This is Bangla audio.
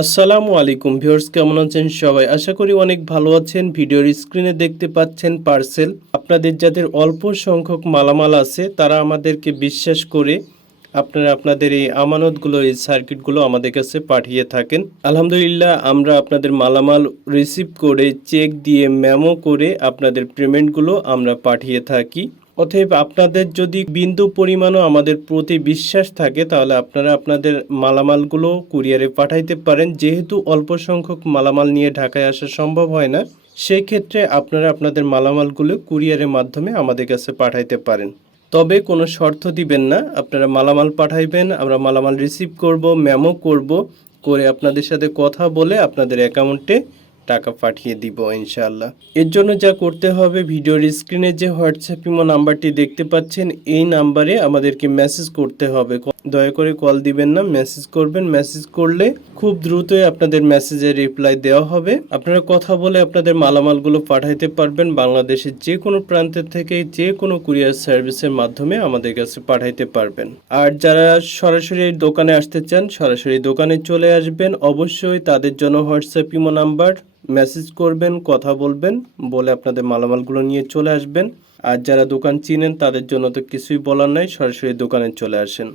আসসালামু আলাইকুম ভিউয়ার্স, কেমন আছেন সবাই? আশা করি অনেক ভালো আছেন। ভিডিওর স্ক্রিনে দেখতে পাচ্ছেন পার্সেল। আপনাদের যাদের অল্প সংখ্যক মালামাল আছে তারা আমাদেরকে বিশ্বাস করে আপনারা আপনাদের এই আমানতগুলো, এই সার্কিটগুলো আমাদের কাছে পাঠিয়ে থাকেন। আলহামদুলিল্লাহ, আমরা আপনাদের মালামাল রিসিভ করে চেক দিয়ে মেমো করে আপনাদের পেমেন্টগুলো আমরা পাঠিয়ে থাকি। অতএব আপনাদের যদি বিন্দু পরিমাণও আমাদের প্রতি বিশ্বাস থাকে তাহলে আপনারা আপনাদের মালামালগুলো কুরিয়ারে পাঠাইতে পারেন। যেহেতু অল্প সংখ্যক মালামাল নিয়ে ঢাকায় আসা সম্ভব হয় না, সেই ক্ষেত্রে আপনারা আপনাদের মালামালগুলো কুরিয়ারের মাধ্যমে আমাদের কাছে পাঠাইতে পারেন। তবে কোনো শর্ত দিবেন না, আপনারা মালামাল পাঠাইবেন, আমরা মালামাল রিসিভ করব, মেমো করব, করে আপনাদের সাথে কথা বলে আপনাদের অ্যাকাউন্টে টাকা পাঠিয়ে দিব ইনশাআল্লাহ। এর জন্য যা করতে হবে, ভিডিওর স্ক্রিনে যে হোয়াটসঅ্যাপ ইমো নাম্বারটি দেখতে পাচ্ছেন এই নাম্বারে আমাদেরকে মেসেজ করতে হবে। দয়া করে কল দিবেন না, মেসেজ করবেন। মেসেজ করলে খুব দ্রুতই আপনাদের মেসেজের রিপ্লাই দেওয়া হবে। আপনারা কথা বলে আপনাদের মালামালগুলো পাঠাইতে পারবেন। বাংলাদেশের যে কোনো প্রান্তের থেকে যে কোনো কুরিয়ার সার্ভিসের মাধ্যমে আমাদের কাছে পাঠাইতে পারবেন। আর যারা সরাসরি দোকানে আসতে চান, সরাসরি দোকানে চলে আসবেন। অবশ্যই তাদের জন্য হোয়াটসঅ্যাপ ইমো নাম্বার, মেসেজ করবেন, কথা বলবেন, বলে আপনাদের মালামালগুলো নিয়ে চলে আসবেন। আর যারা দোকান চিনেন তাদের জন্য তো কিছুই বলার নাই, সরাসরি দোকানে চলে আসেন।